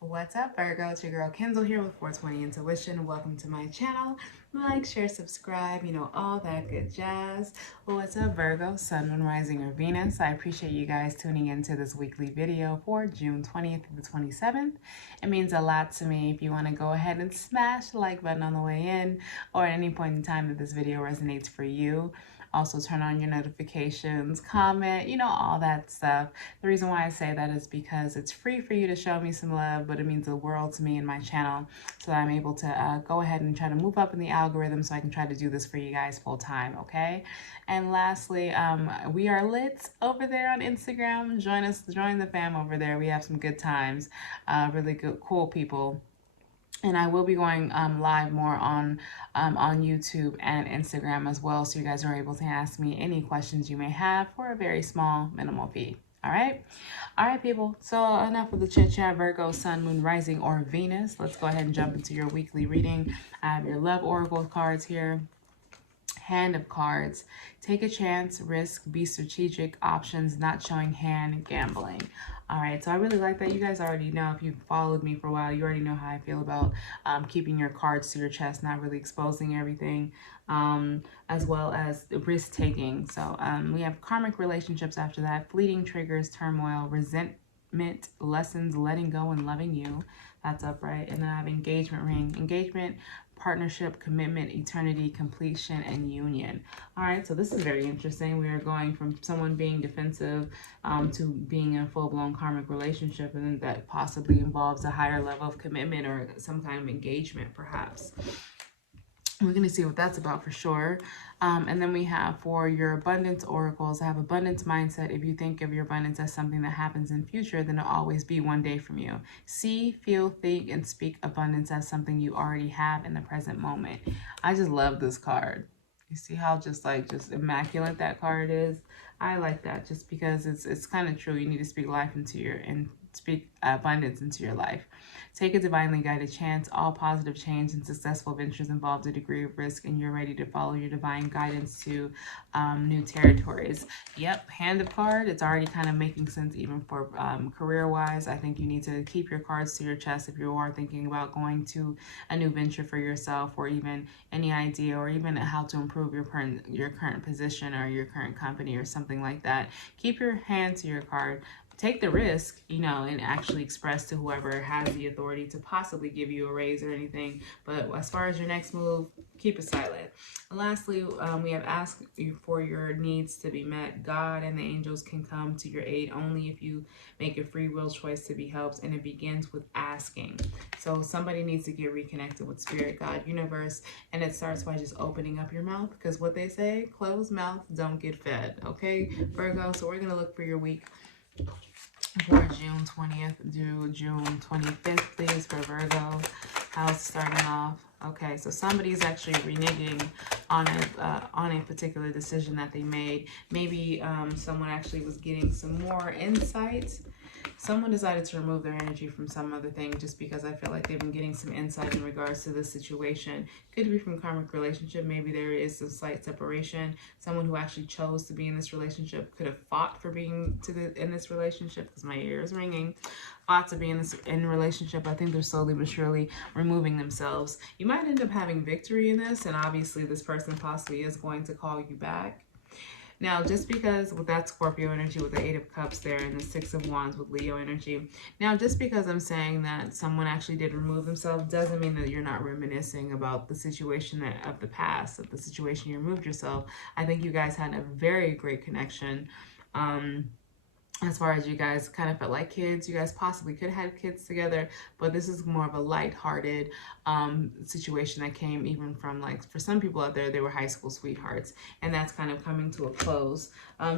What's up, Virgo? It's your girl Kendall here with 420 Intuition. Welcome to my channel. Like, share, subscribe, all that good jazz. Well, what's up, Virgo? Sun, Moon, Rising, or Venus? I appreciate you guys tuning into this weekly video for June 20th to the 27th. It means a lot to me if you want to go ahead and smash the like button on the way in or at any point in time that this video resonates for you. Also, turn on your notifications, comment, all that stuff. The reason why I say that is because it's free for you to show me some love, but it means the world to me and my channel, so that I'm able to go ahead and try to move up in the algorithm so I can try to do this for you guys full time, okay? And lastly, we are lit over there on Instagram. Join the fam over there. We have some good times, really good, cool people. And I will be going live more on YouTube and Instagram as well, so you guys are able to ask me any questions you may have for a very small minimal fee. All right, people. So enough of the chit chat. Virgo, Sun, Moon, Rising, or Venus. Let's go ahead and jump into your weekly reading. I have your love oracle cards here. Hand of cards. Take a chance, risk, be strategic, options, not showing hand, gambling. All right, so I really like that. You guys already know, if you've followed me for a while, you already know how I feel about keeping your cards to your chest, not really exposing everything, as well as risk-taking. So we have karmic relationships after that, fleeting triggers, turmoil, resentment, lessons, letting go, and loving you. That's upright. And then I have engagement ring. Engagement, partnership, commitment, eternity, completion, and union. All right, so this is very interesting. We are going from someone being defensive to being in a full-blown karmic relationship, and that possibly involves a higher level of commitment or some kind of engagement, perhaps. We're going to see what that's about for sure. And then we have for your abundance oracles, I have abundance mindset. If you think of your abundance as something that happens in future, then it'll always be one day from you. See, feel, think, and speak abundance as something you already have in the present moment. I just love this card. You see how just immaculate that card is? I like that just because it's kind of true. You need to speak life into and speak abundance into your life. Take a divinely guided chance. All positive change and successful ventures involve a degree of risk, and you're ready to follow your divine guidance to new territories. Yep, hand of card. It's already kind of making sense even for career-wise. I think you need to keep your cards to your chest if you are thinking about going to a new venture for yourself, or even any idea, or even how to improve your current position or your current company or something like that. Keep your hand to your card. Take the risk, and actually express to whoever has the authority to possibly give you a raise or anything. But as far as your next move, keep it silent. And lastly, we have asked you for your needs to be met. God and the angels can come to your aid only if you make a free will choice to be helped, and it begins with asking. So somebody needs to get reconnected with Spirit, God, universe, and it starts by just opening up your mouth, because what they say, closed mouth don't get fed. Okay, Virgo, so we're going to look for your week for June 20th through June 25th, please, for Virgo. How's it starting off? Okay, so somebody's actually reneging on a particular decision that they made. Maybe someone actually was getting some more insight. Someone decided to remove their energy from some other thing just because I feel like they've been getting some insight in regards to this situation. Could be from karmic relationship. Maybe there is some slight separation. Someone who actually chose to be in this relationship could have fought for being in this relationship, because my ear is ringing. Fought to be in a relationship. I think they're slowly but surely removing themselves. You might end up having victory in this, and obviously this person possibly is going to call you back. Now, just because with that Scorpio energy, with the Eight of Cups there, and the Six of Wands with Leo energy, now just because I'm saying that someone actually did remove themselves doesn't mean that you're not reminiscing about the situation of the past, of the situation you removed yourself. I think you guys had a very great connection. As far as you guys kind of felt like kids, you guys possibly could have had kids together, but this is more of a lighthearted situation that came even from, like, for some people out there, they were high school sweethearts, and that's kind of coming to a close,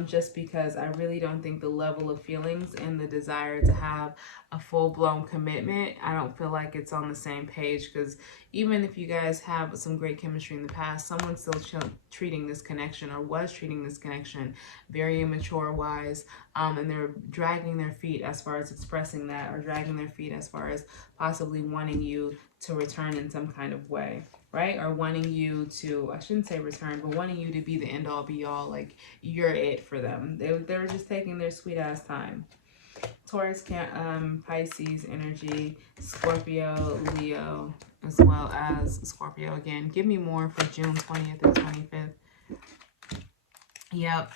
just because I really don't think the level of feelings and the desire to have a full-blown commitment, I don't feel like it's on the same page, because even if you guys have some great chemistry in the past, someone's still treating this connection, or was treating this connection, very immature-wise, and they're dragging their feet as far as expressing that, or dragging their feet as far as possibly wanting you to return in some kind of way, right? Or wanting you to, I shouldn't say return, but wanting you to be the end-all be-all, like you're it for them. They're just taking their sweet-ass time. Taurus, Pisces energy, Scorpio, Leo, as well as Scorpio again. Give me more for June 20th and 25th. Yep.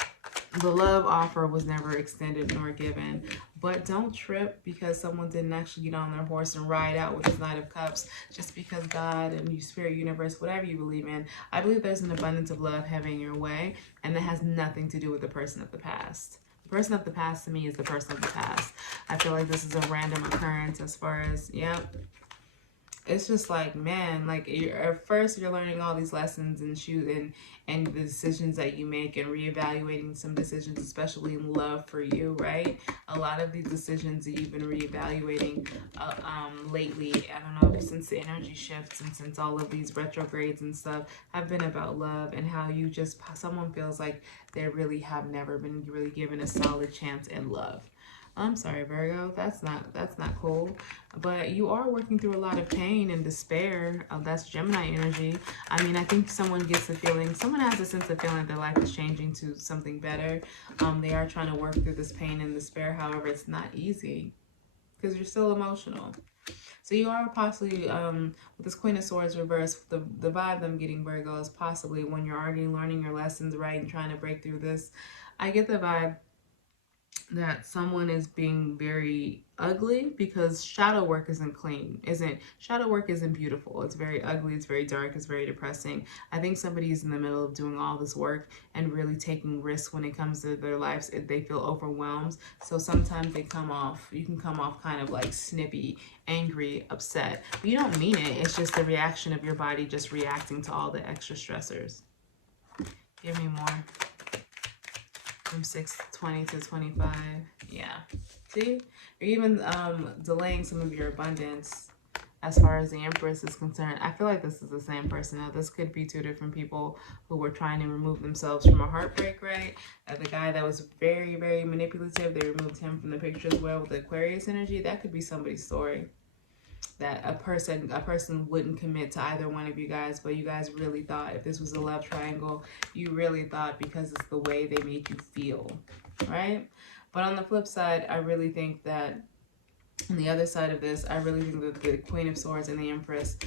The love offer was never extended nor given. But don't trip because someone didn't actually get on their horse and ride out with this Knight of Cups. Just because God and you, Spirit, Universe, whatever you believe in, I believe there's an abundance of love heading your way. And that has nothing to do with the person of the past. The person of the past to me is the person of the past. I feel like this is a random occurrence as far as, yep. It's just like, man, like at first you're learning all these lessons and the decisions that you make and reevaluating some decisions, especially in love for you, right? A lot of these decisions that you've been reevaluating lately, I don't know, since the energy shifts and since all of these retrogrades and stuff have been about love and how you just, someone feels like they really have never been really given a solid chance in love. I'm sorry, Virgo, that's not cool. But you are working through a lot of pain and despair. That's Gemini energy. I mean, I think someone gets the feeling, someone has a sense of feeling that their life is changing to something better. They are trying to work through this pain and despair. However, it's not easy because you're still emotional. So you are possibly, with this Queen of Swords reversed, the vibe I'm getting, Virgo, is possibly when you're already learning your lessons, right, and trying to break through this. I get the vibe that someone is being very ugly because shadow work isn't clean, shadow work isn't beautiful. It's very ugly, it's very dark, it's very depressing. I think somebody's in the middle of doing all this work and really taking risks when it comes to their lives. They feel overwhelmed. So sometimes you can come off kind of like snippy, angry, upset. But you don't mean it. It's just the reaction of your body just reacting to all the extra stressors. Give me more. From 6:20 to 25. Yeah. See? You're even delaying some of your abundance as far as the Empress is concerned. I feel like this is the same person. Now, this could be two different people who were trying to remove themselves from a heartbreak, right? The guy that was very, very manipulative, they removed him from the picture as well with the Aquarius energy. That could be somebody's story. That a person wouldn't commit to either one of you guys, but you guys really thought, if this was a love triangle, you really thought because it's the way they made you feel, right? But on the flip side, I really think that on the other side of this, I really think that the Queen of Swords and the Empress,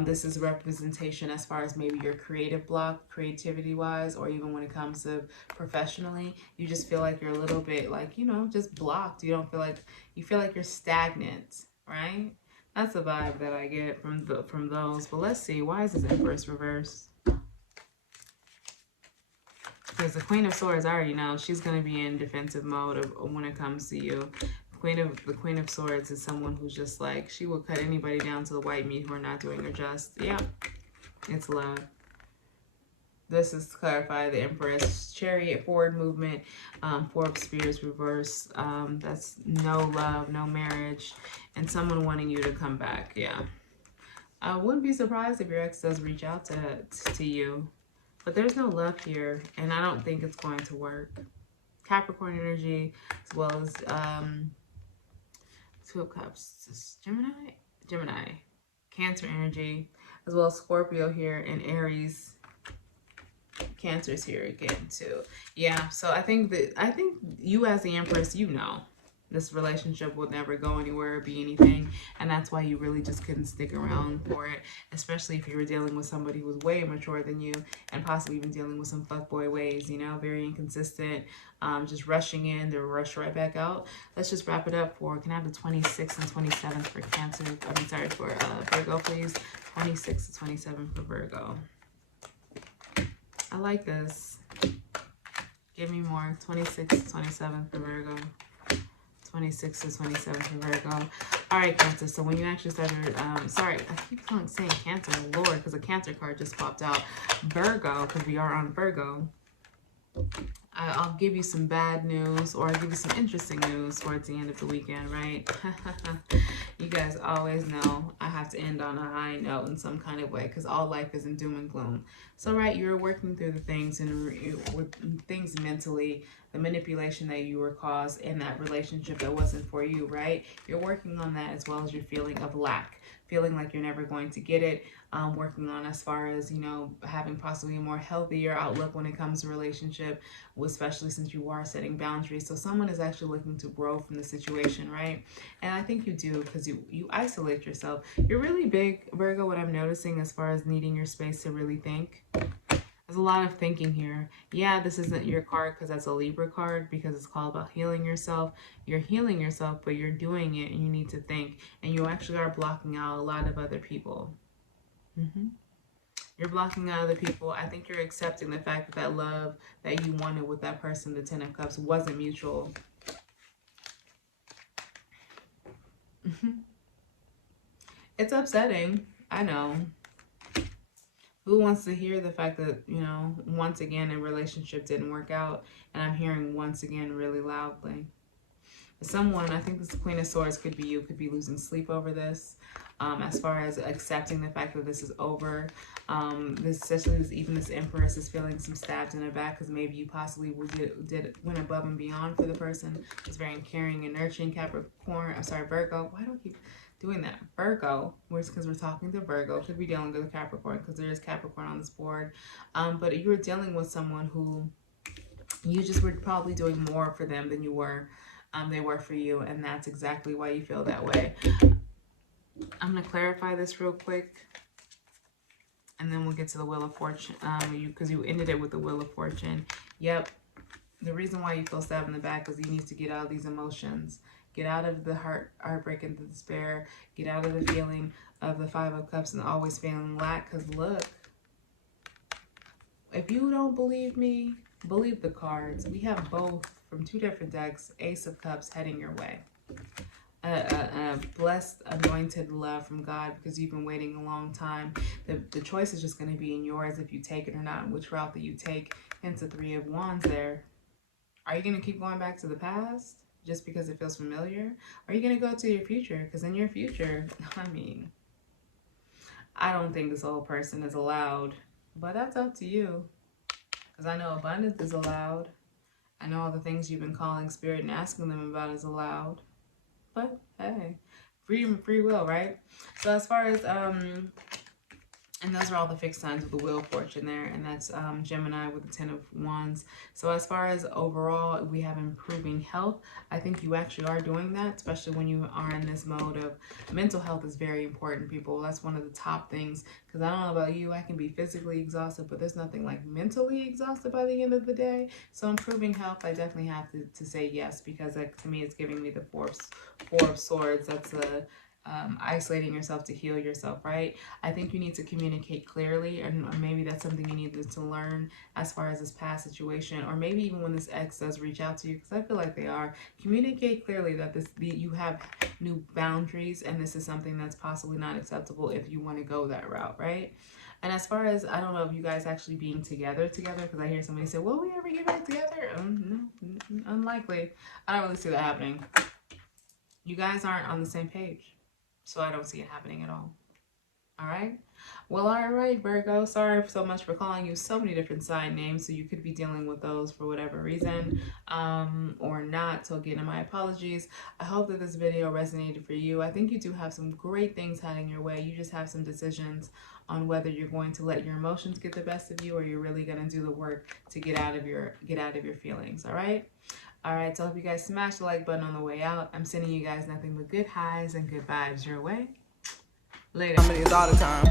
this is representation as far as maybe your creative block, creativity-wise, or even when it comes to professionally. You just feel like you're a little bit like, you know, just blocked. You feel like you're stagnant, right? That's the vibe that I get from those. But let's see, why is this Empress reversed? Because the Queen of Swords, I already know she's going to be in defensive mode when it comes to you. The Queen of Swords is someone who's just like, she will cut anybody down to the white meat who are not doing her just. Yeah, it's love. This is to clarify the Empress. Chariot, forward movement, Four of Spears reverse. That's no love, no marriage, and someone wanting you to come back. Yeah. I wouldn't be surprised if your ex does reach out to you. But there's no love here, and I don't think it's going to work. Capricorn energy, as well as Two of Cups. Gemini. Cancer energy, as well as Scorpio here, and Aries. Cancer's here again too. Yeah, so I think you as the Empress, you know this relationship will never go anywhere or be anything, and that's why you really just couldn't stick around for it, especially if you were dealing with somebody who was way mature than you and possibly even dealing with some fuckboy ways, you know, very inconsistent, just rushing in to rush right back out. Let's just wrap it up can I have the 26th and 27th for Cancer? I mean, sorry, for Virgo, please. 26 to 27 for Virgo. I like this. Give me more. 26 to 27 for Virgo. 26 to 27 for Virgo. All right, Cancer. So when you actually started, sorry, I keep saying Cancer, Lord, because a Cancer card just popped out. Virgo, because we are on Virgo. I'll give you some bad news, or I'll give you some interesting news towards the end of the weekend, right? You guys always know I have to end on a high note in some kind of way, because all life isn't doom and gloom. So, right, you're working through the things and with things mentally, the manipulation that you were caused in that relationship that wasn't for you, right? You're working on that, as well as your feeling of lack, feeling like you're never going to get it. Working on as far as, you know, having possibly a more healthier outlook when it comes to relationship, especially since you are setting boundaries. So someone is actually looking to grow from the situation, right? And I think you do, because you isolate yourself. You're really big, Virgo, what I'm noticing as far as needing your space to really think. There's a lot of thinking here. Yeah, this isn't your card because that's a Libra card, because it's called about healing yourself. You're healing yourself, but you're doing it and you need to think. And you actually are blocking out a lot of other people. You're blocking out other people. I think you're accepting the fact that that love that you wanted with that person, the Ten of Cups, wasn't mutual. It's upsetting. I know. Who wants to hear the fact that, you know, once again a relationship didn't work out? And I'm hearing once again really loudly. Someone, I think this Queen of Swords could be you, could be losing sleep over this. As far as accepting the fact that this is over. Even this Empress is feeling some stabs in her back, because maybe you possibly went above and beyond for the person. It's very caring and nurturing. Capricorn, I'm sorry, Virgo. Why do I keep doing that? Virgo, because we're talking to Virgo. Could be dealing with a Capricorn, because there is Capricorn on this board. But you were dealing with someone who you just were probably doing more for them than you were. They were for you, and that's exactly why you feel that way. I'm going to clarify this real quick, and then we'll get to the Wheel of Fortune, because you ended it with the Wheel of Fortune. Yep, the reason why you feel stabbed in the back is you need to get out of these emotions. Get out of the heartbreak and the despair. Get out of the feeling of the Five of Cups and always feeling lack, because look, if you don't believe me, believe the cards. We have both from two different decks, Ace of Cups heading your way. A blessed, anointed love from God, because you've been waiting a long time. The choice is just going to be in yours if you take it or not, and which route that you take. Hence the Three of Wands there. Are you going to keep going back to the past just because it feels familiar? Or are you going to go to your future? Because in your future, I mean, I don't think this whole person is allowed, but that's up to you. Because I know abundance is allowed. I know all the things you've been calling spirit and asking them about is allowed. But hey, freedom and free will, right? So as far as and those are all the fixed signs with the Wheel of Fortune there, and that's Gemini with the Ten of Wands. So as far as overall, we have improving health. I think you actually are doing that, especially when you are in this mode of mental health is very important, people. That's one of the top things, because I don't know about you, I can be physically exhausted, but there's nothing like mentally exhausted by the end of the day. So improving health, I definitely have to say yes, because to me, it's giving me the Four of Swords. That's a isolating yourself to heal yourself, right? I think you need to communicate clearly, or maybe that's something you needed to learn as far as this past situation, or maybe even when this ex does reach out to you, because I feel like they are. Communicate clearly that you have new boundaries, and this is something that's possibly not acceptable if you want to go that route, right? And as far as, I don't know if you guys actually being together, because I hear somebody say, will we ever get back together? No, unlikely. I don't really see that happening. You guys aren't on the same page. So I don't see it happening at all. All right. Well, all right, Virgo. Sorry so much for calling you so many different sign names. So you could be dealing with those for whatever reason or not. So again, my apologies. I hope that this video resonated for you. I think you do have some great things heading your way. You just have some decisions on whether you're going to let your emotions get the best of you, or you're really going to do the work to get out of your feelings. All right. All right, so I hope you guys smash the like button on the way out. I'm sending you guys nothing but good highs and good vibes your way. Later. All the time.